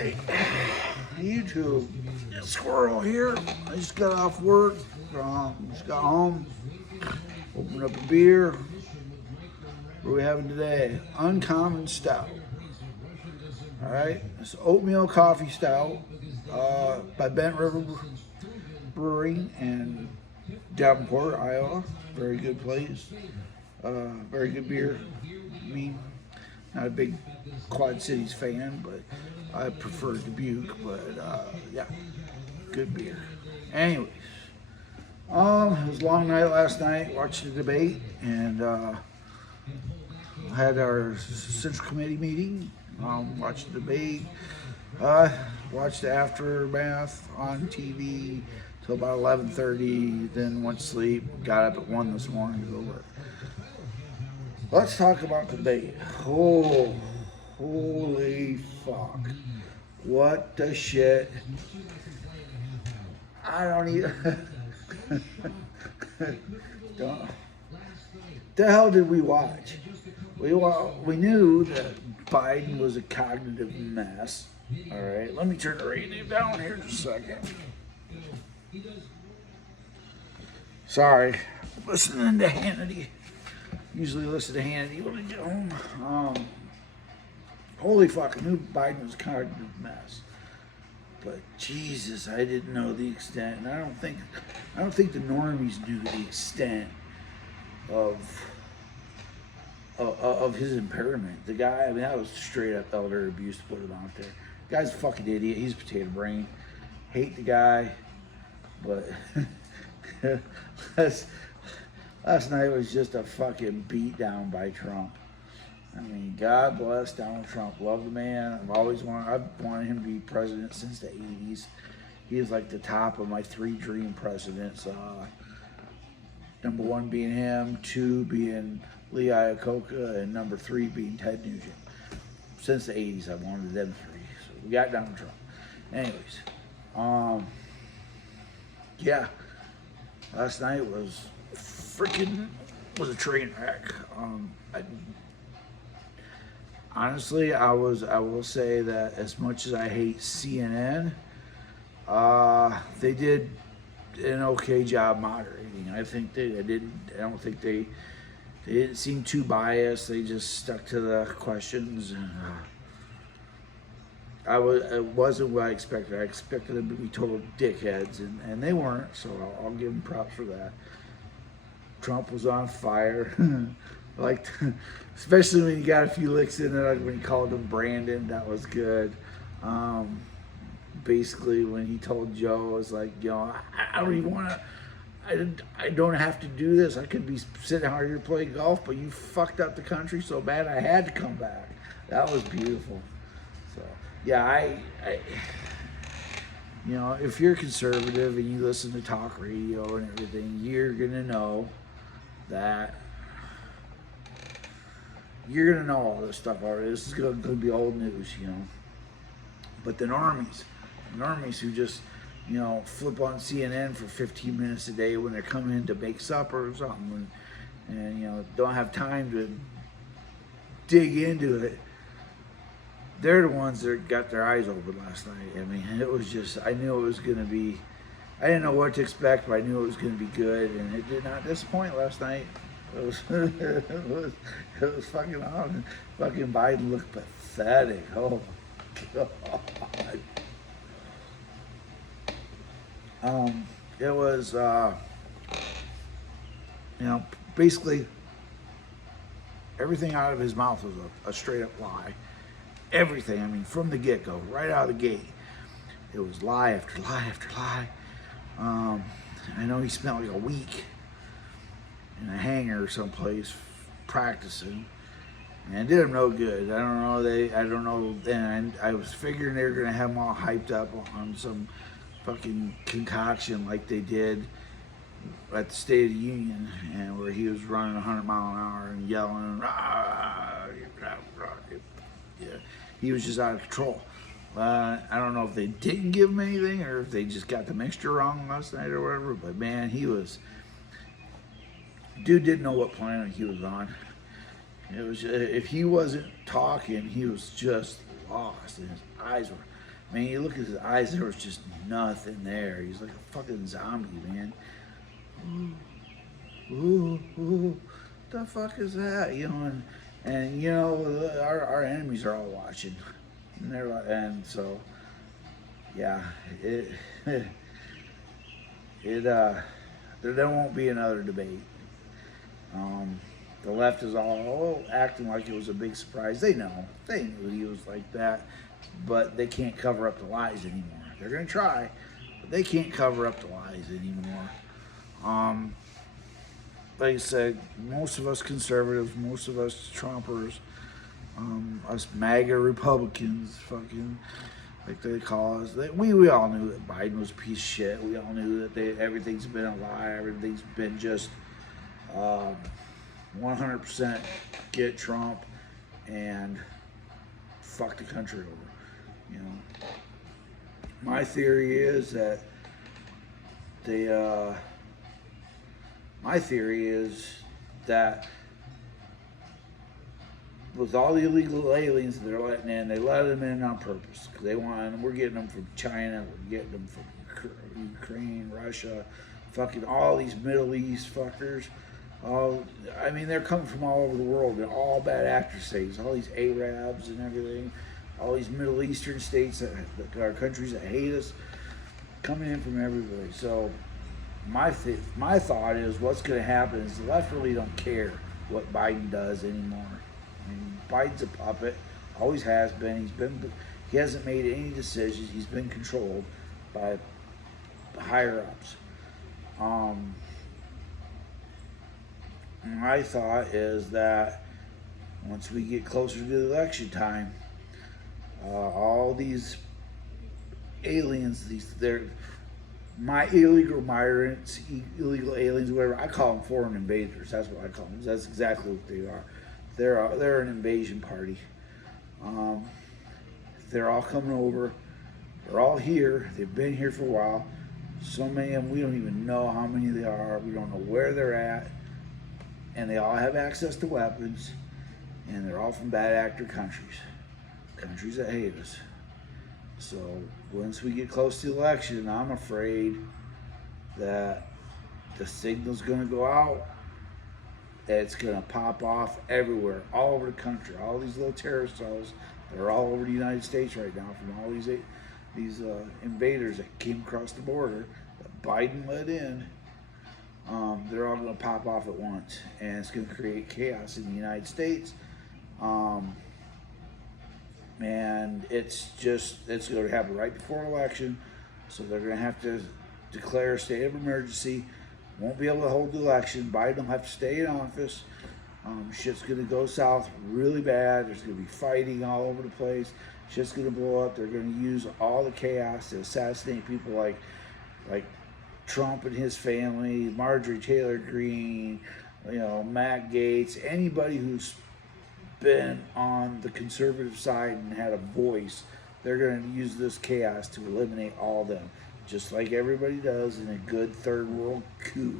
Alright, YouTube, Squirrel here. I just got off work, just got home, opened up a beer. What are we having today? Uncommon Stout. Alright, it's oatmeal coffee stout by Bent River Brewery in Davenport, Iowa. Very good place. Very good beer. I mean, not a big Quad Cities fan, but I prefer Dubuque. But yeah, good beer. Anyways, it was a long night last night. Watched the debate and had our Central Committee meeting. Watched the debate. Watched the aftermath on TV till about 11:30. Then went to sleep. Got up at 1 this morning to go work. Let's talk about the debate. Oh, holy fuck. What the shit? I don't even... The hell did we watch? We knew that Biden was a cognitive mess. All right, let me turn the radio down here just a second. Sorry, listening to Hannity. Usually listen to Hannity when I get home. Holy fuck, I knew Biden was a cognitive mess. But Jesus, I didn't know the extent, and I don't think the normies knew the extent of his impairment. The guy, I mean, that was straight up elder abuse to put him out there. The guy's a fucking idiot. He's a potato brain. Hate the guy, but last night was just a fucking beat down by Trump. I mean, God bless Donald Trump. Love the man. I've wanted him to be president since the 80s. He is like the top of my 3 dream presidents. Number 1 being him, 2 being Lee Iacocca, and number 3 being Ted Nugent. Since the 80s, I wanted them 3. So we got Donald Trump. Anyways, yeah, last night was a train wreck. Honestly, I will say that as much as I hate CNN, they did an okay job moderating. I don't think they didn't seem too biased. They just stuck to the questions. It wasn't what I expected. I expected them to be total dickheads, and they weren't. So I'll give them props for that. Trump was on fire. Like, especially when he got a few licks in there, like when he called him Brandon, that was good. Basically, when he told Joe, it was like, I don't even want to. I don't have to do this. I could be sitting out here playing golf, but you fucked up the country so bad I had to come back. That was beautiful. So yeah, if you're conservative and you listen to talk radio and everything, you're gonna know that. You're gonna know all this stuff already. This is gonna be old news, But the normies who just, flip on CNN for 15 minutes a day when they're coming in to make supper or something, and don't have time to dig into it. They're the ones that got their eyes open last night. I mean, it was just, I knew it was gonna be. I didn't know what to expect, but I knew it was gonna be good, and it did not disappoint last night. It was fucking awesome. Fucking Biden looked pathetic. Oh God. It was basically everything out of his mouth was a straight up lie. Everything. I mean, from the get go, right out of the gate, it was lie after lie after lie. I know he spent like a week in a hangar someplace practicing, and it did him no good. I don't know. And I was figuring they were gonna have him all hyped up on some fucking concoction like they did at the State of the Union, and where he was running 100 miles an hour and yelling, rah, yeah, he was just out of control. I don't know if they didn't give him anything or if they just got the mixture wrong last night or whatever, but man, dude didn't know what planet he was on. It was, if he wasn't talking, he was just lost, and his eyes were Man, you look at his eyes, there was just nothing there. He's like a fucking zombie, man. Ooh, the fuck is that? You know, and you know, our enemies are all watching. And they're like, and so, yeah, it, there won't be another debate. Um, the left is all acting like it was a big surprise. They knew he was like that, but they can't cover up the lies anymore. They're gonna try, but they can't cover up the lies anymore. Um, like I said, most of us conservatives, most of us Trumpers, us MAGA Republicans, fucking like they call us, we all knew that Biden was a piece of shit. We all knew that everything's been a lie. Everything's been just 100% get Trump and fuck the country over. You know, my theory is that with all the illegal aliens that they're letting in, they let them in on purpose because they want. We're getting them from China, we're getting them from Ukraine, Russia, fucking all these Middle East fuckers. I mean, they're coming from all over the world. They're all bad actor states. All these Arabs and everything. All these Middle Eastern states that are countries that hate us, coming in from everybody. So my thought is, what's going to happen is the left really don't care what Biden does anymore. I mean, Biden's a puppet, always has been. He hasn't made any decisions. He's been controlled by higher ups. My thought is that once we get closer to the election time, all these aliens, my illegal migrants, illegal aliens, whatever, I call them foreign invaders. That's what I call them. That's exactly what they are. They're an invasion party. They're all coming over. They're all here. They've been here for a while. So many of them, we don't even know how many they are. We don't know where they're at. And they all have access to weapons. And they're all from bad actor countries. Countries that hate us. So once we get close to the election, I'm afraid that the signal's going to go out. It's going to pop off everywhere, all over the country. All these little terrorist cells that are all over the United States right now from all these invaders that came across the border that Biden let in. They're all going to pop off at once, and it's going to create chaos in the United States. And it's going to happen right before election, so they're going to have to declare a state of emergency. Won't be able to hold the election. Biden will have to stay in office. Shit's going to go south really bad. There's going to be fighting all over the place. Shit's going to blow up. They're going to use all the chaos to assassinate people like Trump and his family, Marjorie Taylor Greene, Matt Gaetz, anybody who's been on the conservative side and had a voice. They're going to use this chaos to eliminate all of them, just like everybody does in a good third world coup.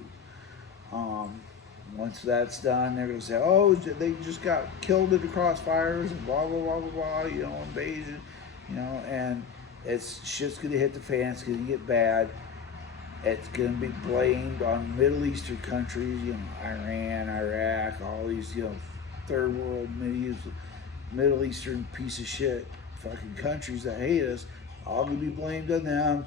Once that's done, they're going to say, oh, they just got killed in the crossfires and blah, blah, blah, blah, blah, invasion, and shit's going to hit the fan. It's going to get bad. It's going to be blamed on Middle Eastern countries, Iran, Iraq, all these, third world, Middle Eastern piece of shit fucking countries that hate us, all going to be blamed on them.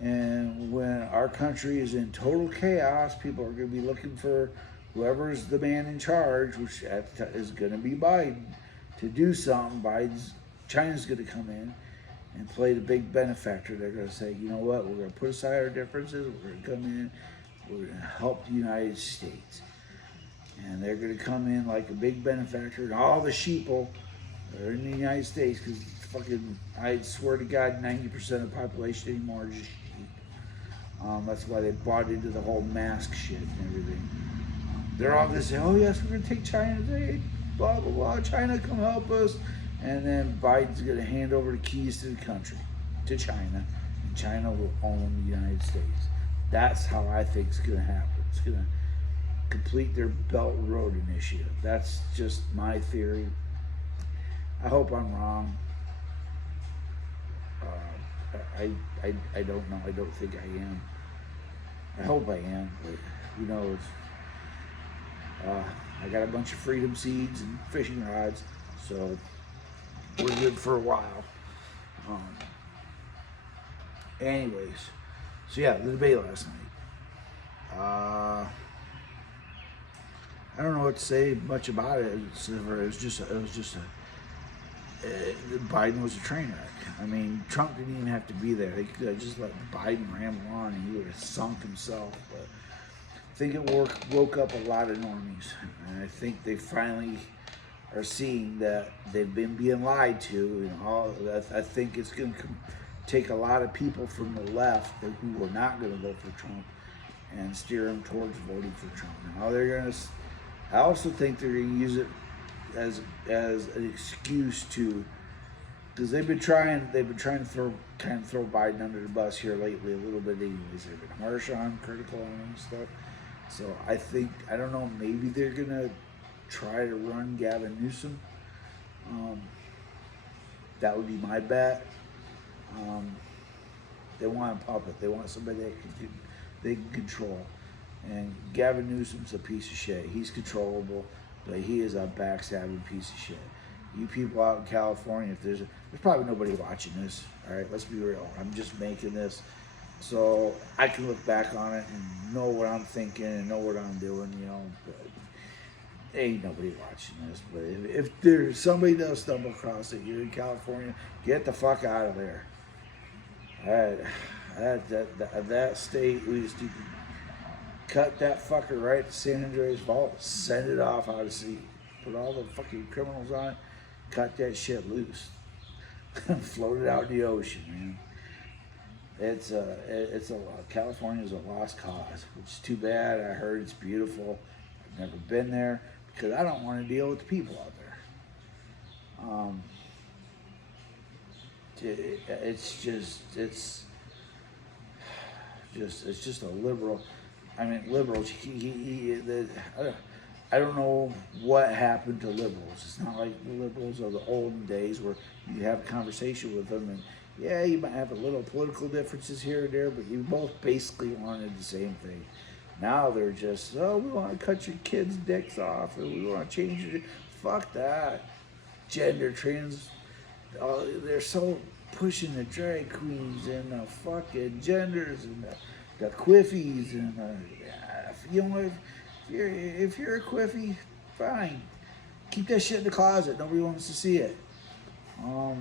And when our country is in total chaos, people are going to be looking for whoever's the man in charge, which is going to be Biden, to do something. China's going to come in and play the big benefactor. They're going to say, you know what, we're going to put aside our differences, we're going to come in, we're going to help the United States. And they're going to come in like a big benefactor, and all the sheeple that are in the United States, because fucking, I swear to God, 90% of the population anymore is just sheep. That's why they bought into the whole mask shit and everything. They're all going to say, oh yes, we're going to take China's aid, blah, blah, blah, China, come help us. And then Biden's going to hand over the keys to the country, to China, and China will own the United States. That's how I think it's going to happen. It's going to complete their Belt and Road Initiative. That's just my theory. I hope I'm wrong. I don't know. I don't think I am. I hope I am, but who knows? I got a bunch of freedom seeds and fishing rods, so we're good for a while. Um, anyways, so yeah, the debate last night. I don't know what to say much about it. It was just Biden was a train wreck. I mean, Trump didn't even have to be there. They could have just let Biden ramble on and he would have sunk himself. But I think it woke up a lot of normies. And I think they finally are seeing that they've been being lied to. I think it's going to take a lot of people from the left who are not going to vote for Trump and steer them towards voting for Trump. Now they're going to. I also think they're going to use it as an excuse to, because they've been trying to throw Biden under the bus here lately a little bit anyways. They've been harsh on him, critical on him and stuff. So I don't know, maybe they're gonna try to run Gavin Newsom. That would be my bet. They want a puppet. They want somebody they can control. And Gavin Newsom's a piece of shit. He's controllable, but he is a backstabbing piece of shit. You people out in California, if there's probably nobody watching this. All right, let's be real. I'm just making this so I can look back on it and know what I'm thinking and know what I'm doing. But ain't nobody watching this. But if there's somebody does stumble across it, you're in California, get the fuck out of there. That state, we just need to cut that fucker right to San Andreas Fault, send it off out of sea, put all the fucking criminals on it, cut that shit loose, float it out in the ocean, man. California's a lost cause, which is too bad. I heard it's beautiful. I've never been there because I don't want to deal with the people out there. It's just a liberal. I mean, liberals. I don't know what happened to liberals. It's not like the liberals of the olden days where you have a conversation with them and yeah, you might have a little political differences here and there, but you both basically wanted the same thing. Now they're just, oh, we want to cut your kids' dicks off, or we want to change your. Fuck that. Gender trans. They're so pushing the drag queens and the fucking genders and the quiffies and if you're a quiffy, fine. Keep that shit in the closet. Nobody wants to see it. If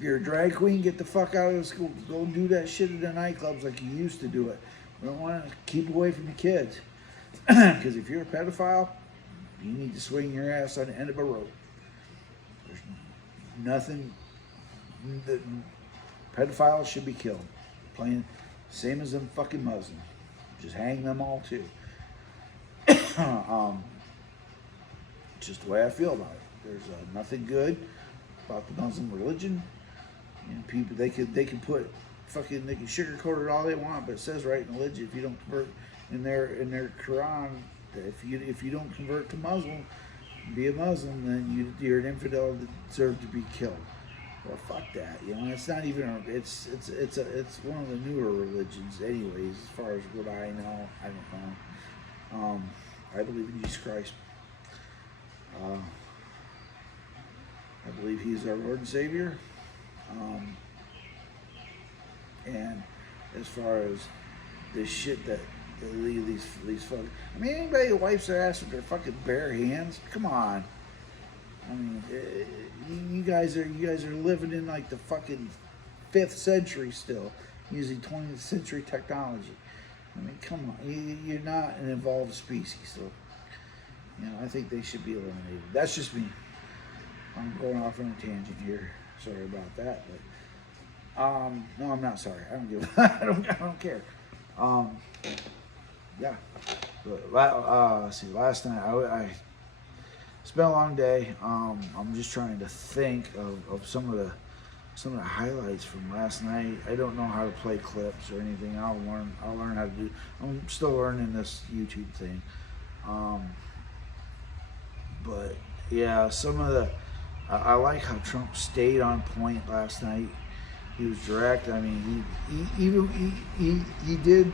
you're a drag queen, get the fuck out of the school. Go do that shit in the nightclubs like you used to do it. We don't want to keep away from the kids. Because if you're a pedophile, you need to swing your ass on the end of a rope. There's nothing that pedophiles should be killed. Plain, same as them fucking Muslims. Just hang them all too. Just the way I feel about it. There's nothing good about the Muslim religion. And people, they can put fucking, they can sugarcoat it all they want, but it says right in the religion, if you don't convert in their Quran, if you don't convert to Muslim, be a Muslim, then you're an infidel that deserves to be killed. Well, fuck that. It's not even. It's one of the newer religions, anyways. As far as what I know, I don't know. I believe in Jesus Christ. I believe He's our Lord and Savior. And as far as this shit that these fucking, I mean, anybody who wipes their ass with their fucking bare hands, come on. I mean, you guys are living in like the fucking 5th century still, using 20th century technology. I mean, come on, you're not an evolved species, so I think they should be eliminated. That's just me. I'm going off on a tangent here. Sorry about that, but no, I'm not sorry. I don't give. I don't care. Yeah. But, see, last night I spent a long day. I'm just trying to think of some of the highlights from last night. I don't know how to play clips or anything. I'll learn how to do. I'm still learning this YouTube thing. But yeah, some of the. I like how Trump stayed on point last night. He was direct. I mean, he did.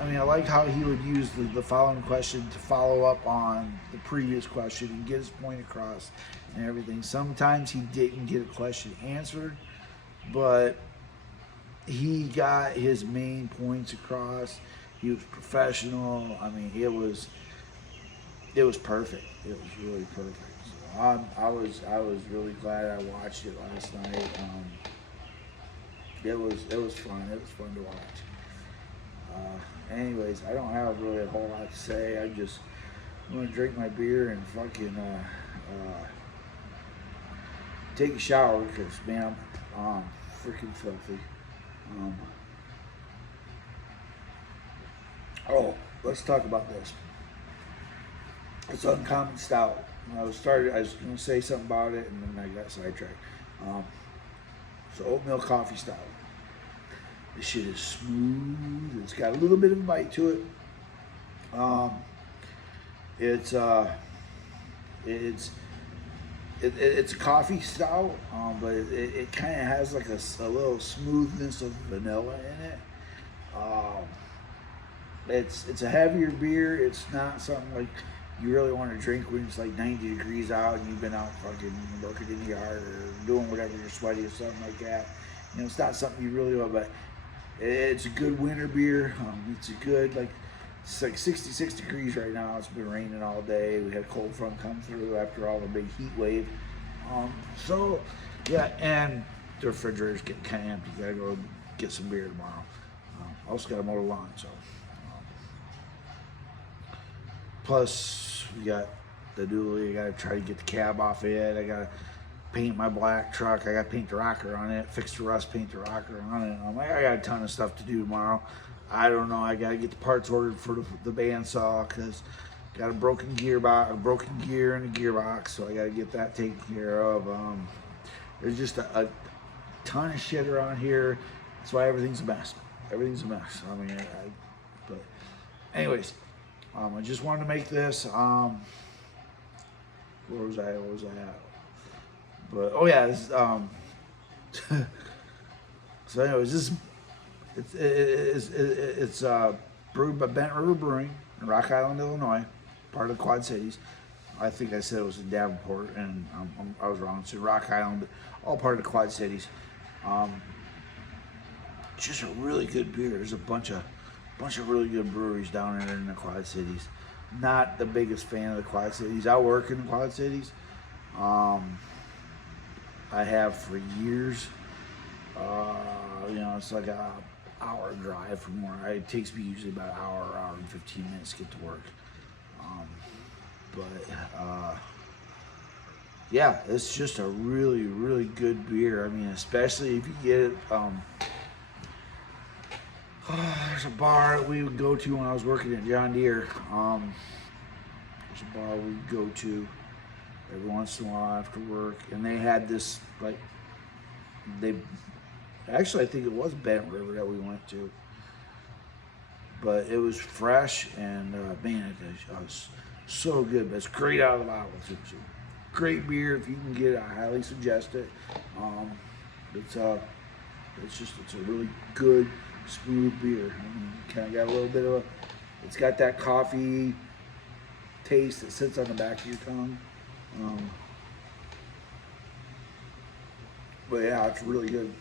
I mean, I liked how he would use the following question to follow up on the previous question and get his point across and everything. Sometimes he didn't get a question answered, but he got his main points across. He was professional. I mean, it was perfect. It was really perfect. So I was really glad I watched it last night. It was fun. It was fun to watch. Anyways, I don't have really a whole lot to say. I'm gonna drink my beer and fucking take a shower because man, I'm freaking filthy. Oh, let's talk about this. It's Uncommon Stout. I was gonna say something about it, and then I got sidetracked. So oatmeal coffee stout. This shit is smooth. It's got a little bit of a bite to it. It's a coffee stout, but it kind of has like a little smoothness of vanilla in it. It's a heavier beer. It's not something like you really want to drink when it's like 90 degrees out and you've been out fucking working in the yard or doing whatever, you're sweaty or something like that. You know, it's not something you really want, but it's a good winter beer. It's a good, like, it's like 66 degrees right now. It's been raining all day. We had a cold front come through after all the big heat wave. So, yeah, and the refrigerator's getting kind of empty. Gotta go get some beer tomorrow. Also got to mow the lawn, so. Plus, we got the dually. I gotta try to get the cab off it. I gotta paint my black truck. I gotta paint the rocker on it, fix the rust, paint the rocker on it. I got a ton of stuff to do tomorrow. I don't know. I gotta get the parts ordered for the bandsaw because got a broken gear in the gearbox, so I gotta get that taken care of. There's just a ton of shit around here. That's why everything's a mess. Everything's a mess. I mean, but anyways. I just wanted to make this. Where was I at? But oh yeah, this, so anyways, it's brewed by Bent River Brewing in Rock Island, Illinois, part of the Quad Cities. I think I said it was in Davenport, and I was wrong. It's in Rock Island, but all part of the Quad Cities. Just a really good beer. There's a bunch of really good breweries down there in the Quad Cities. Not the biggest fan of the Quad Cities. I work in the Quad Cities. I have for years. You know, it's like an hour drive from where it takes me usually about an hour and 15 minutes to get to work. Yeah, it's just a really, really good beer. I mean, especially if you get it. There's a bar that we would go to when I was working at John Deere. There's a bar we'd go to every once in a while after work, and they had this, like, actually I think it was Bent River that we went to, but it was fresh and man, it was so good. But it's great out of the bottle. It's a great beer. If you can get it, I highly suggest it. It's a really good, smooth beer. I mean, kind of got a little bit of it's got that coffee taste that sits on the back of your tongue. But yeah, it's really good.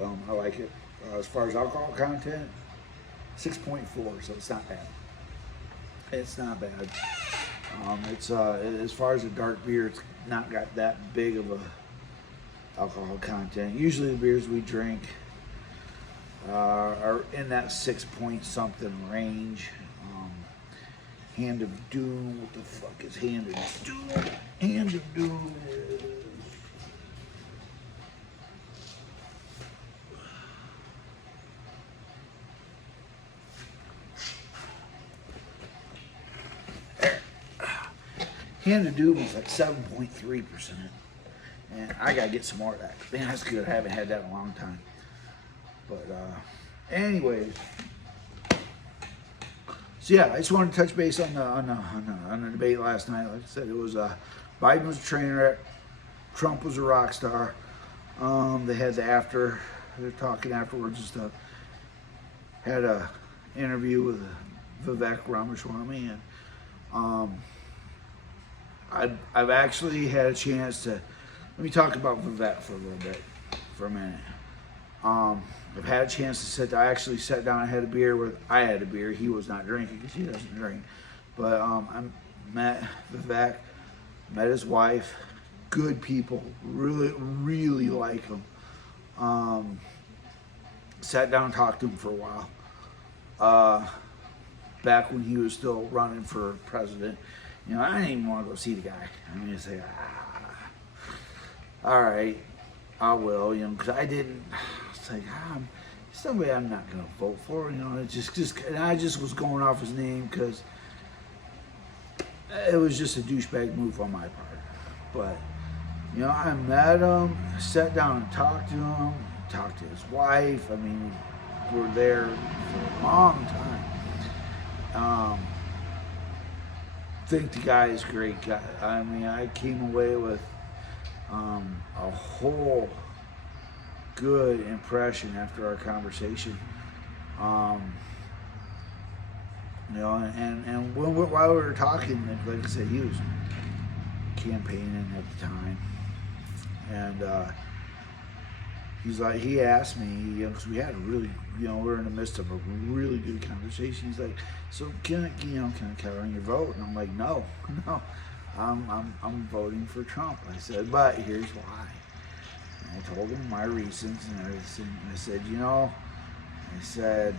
I like it. As far as alcohol content, 6.4, so it's not bad. It's not bad. It's as far as a dark beer, it's not got that big of a alcohol content. Usually the beers we drink are in that 6 point something range. Hand of Doom, what the fuck is Hand of Doom? Hand of Doom is... Hand of Doom is like 7.3%. And I gotta get some more of that. Man, that's good. I haven't had that in a long time. But anyways, so yeah, I just wanted to touch base on the debate last night. Like I said, it was Biden was a train wreck, Trump was a rock star. They had the after they're talking afterwards and stuff. Had a interview with Vivek Ramaswamy, and I've actually had a chance to, let me talk about Vivek for a little bit, for a minute. I've had a chance to I actually sat down and had a beer I had a beer, he was not drinking because he doesn't drink. But I met Vivek, met his wife, good people, really, really like them. Sat down and talked to him for a while. Back when he was still running for president, you know, I didn't even want to go see the guy. I mean, I say, all right, I will, you know, because I didn't. It's like, somebody I'm not gonna vote for, you know. It and I just was going off his name because it was just a douchebag move on my part. But you know, I met him, sat down and talked to him, talked to his wife. I mean, we were there for a long time. Think the guy is a great guy. I mean, I came away with a whole good impression after our conversation. You know, and while we were talking, like I said, he was campaigning at the time, and he asked me, you know, because we had a really, you know, we were in the midst of a really good conversation. He's like, so can I count on your vote? And I'm like, no, I'm voting for Trump. I said, but here's why. And I told him my reasons and everything. And I said, you know, I said,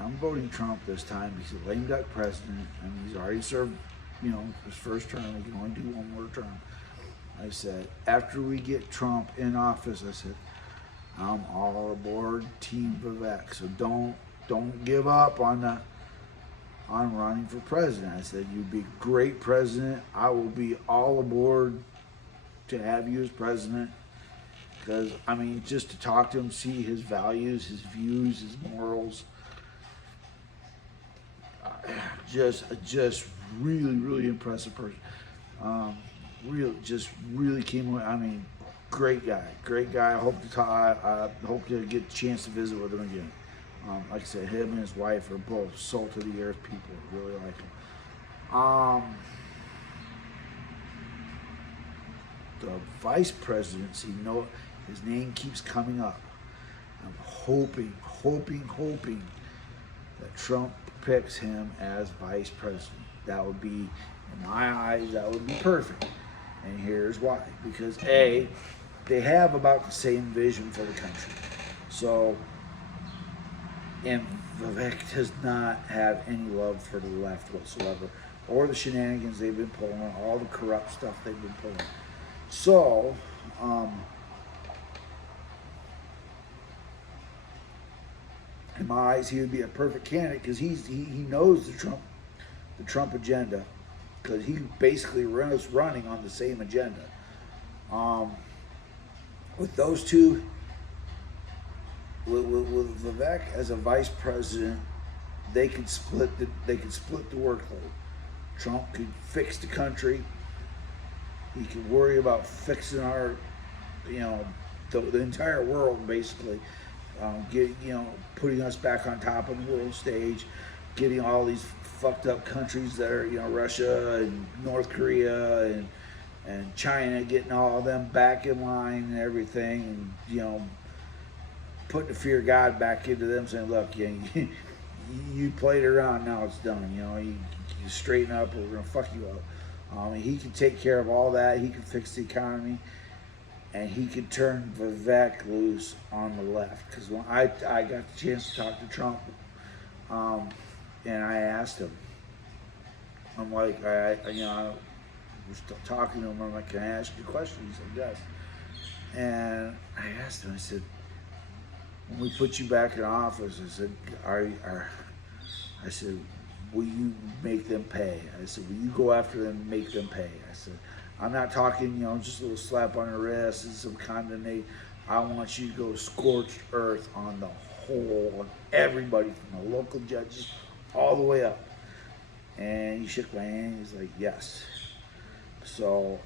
I'm voting Trump this time. He's a lame duck president, and he's already served, you know, his first term. He can only do one more term. I said, after we get Trump in office, I said, I'm all aboard Team Vivek. So don't give up on running for president. I said, you'd be a great president. I will be all aboard to have you as president. Because, I mean, just to talk to him, see his values, his views, his morals, just really, really impressive person. Really came away. I mean, great guy. I hope to get a chance to visit with him again. Like I said, him and his wife are both salt of the earth people. Really like him. The vice presidency, his name keeps coming up. I'm hoping that Trump picks him as vice president. That would be, in my eyes, that would be perfect. And here's why. Because A, they have about the same vision for the country. So, and Vivek does not have any love for the left whatsoever, or the shenanigans they've been pulling, all the corrupt stuff they've been pulling. So, in my eyes, he would be a perfect candidate because he knows the Trump agenda, because he basically was running on the same agenda. With those two, with Vivek as a vice president, they could split the workload. Trump could fix the country. He could worry about fixing our, you know, the entire world basically. Putting us back on top of the world stage, getting all these fucked up countries that are, you know, Russia and North Korea and China, getting all of them back in line and everything, and, you know, putting the fear of God back into them, saying, look, you played around, now it's done. You know, you straighten up or we're gonna fuck you up. He can take care of all that. He can fix the economy. And he could turn Vivek loose on the left. Because when I got the chance to talk to Trump, and I asked him, I'm like, I was talking to him, I'm like, can I ask you a question? He said, yes. And I asked him, I said, when we put you back in office, I said, I said, will you make them pay? I said, will you go after them and make them pay? I said, I'm not talking, you know, just a little slap on the wrist and some condemnation. I want you to go scorched earth on the whole, on everybody, from the local judges all the way up. And he shook my hand. He's like, yes. So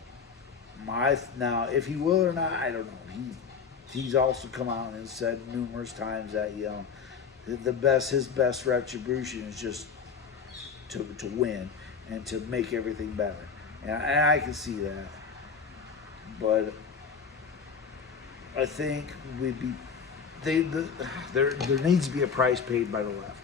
Now, if he will or not, I don't know. He's also come out and said numerous times that his best retribution is just to win and to make everything better, and I can see that. But I think there needs to be a price paid by the left.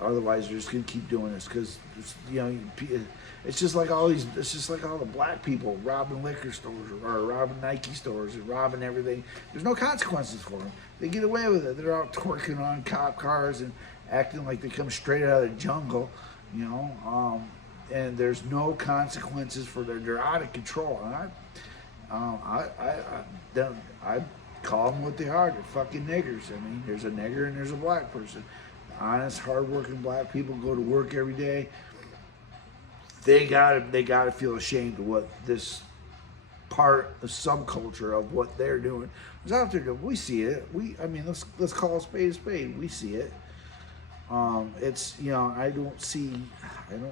Otherwise, they're just gonna keep doing this because it's just like all the black people robbing liquor stores or robbing Nike stores and robbing everything. There's no consequences for them. They get away with it. They're out twerking on cop cars and acting like they come straight out of the jungle, and there's no consequences for they're out of control. And I call them what they are. They're fucking niggers. I mean, there's a nigger and there's a black person. Honest, hardworking black people go to work every day. They gotta feel ashamed of what this part of subculture of what they're doing is out there. We see it. Let's call a spade a spade. We see it. It's I don't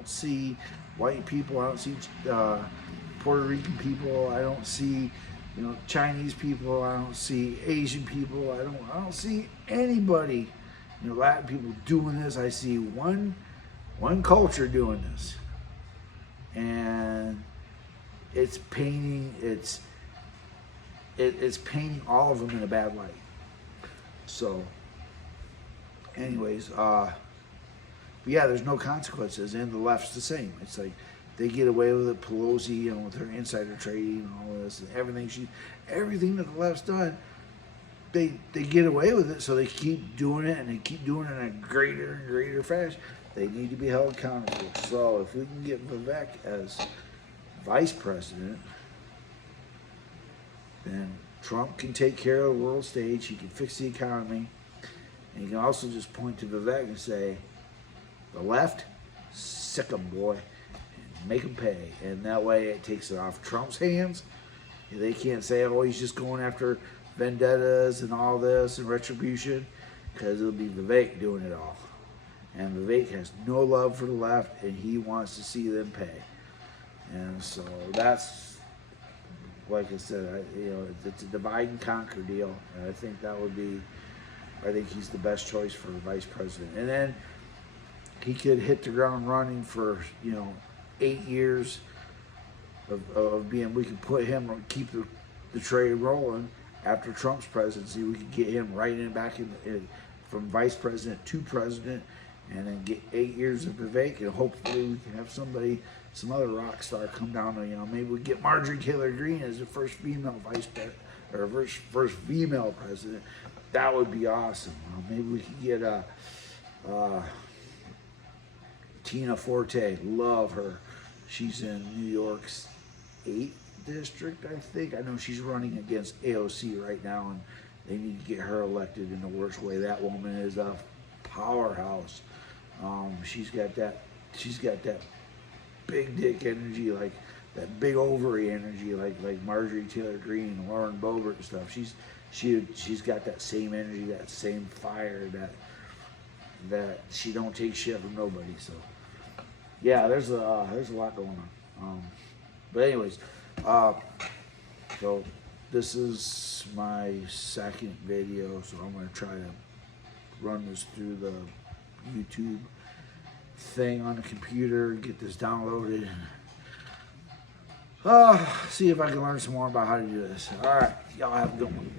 see white people. I don't see Puerto Rican people. I don't see Chinese people. I don't see Asian people. I don't see anybody. Latin people doing this. I see one culture doing this, and it's painting all of them in a bad light. So, anyways, but yeah, there's no consequences, and the left's the same. It's like they get away with it. Pelosi, with her insider trading and all this, and everything that the left's done. They get away with it, so they keep doing it, and they keep doing it in a greater and greater fashion. They need to be held accountable. So if we can get Vivek as vice president, then Trump can take care of the world stage. He can fix the economy, and he can also just point to Vivek and say, "The left, sick 'em, boy, and make 'em pay." And that way, it takes it off Trump's hands. They can't say, "Oh, he's just going after vendettas and all this and retribution," because it'll be Vivek doing it all. And Vivek has no love for the left, and he wants to see them pay. And so that's, like I said, it's a divide and conquer deal. And I think he's the best choice for vice president. And then he could hit the ground running for 8 years of being. We could put him, keep the trade rolling. After Trump's presidency, we could get him right back in from vice president to president, and then get 8 years of Vivek, and hopefully we can have some other rock star come down. Maybe we get Marjorie Taylor Greene as the first female vice president or first female president. That would be awesome. Maybe we could get Tina Forte. Love her. She's in New York's 8th district, I think. I know she's running against AOC right now, and they need to get her elected in the worst way. That woman is a powerhouse. She's got that big dick energy, like that big ovary energy, like Marjorie Taylor Greene and Lauren Boebert and stuff. She's got that same energy, that same fire, that she don't take shit from nobody. So yeah, there's a lot going on. But anyways. So this is my second video, so I'm going to try to run this through the YouTube thing on the computer, get this downloaded, see if I can learn some more about how to do this. Alright, y'all have a good one.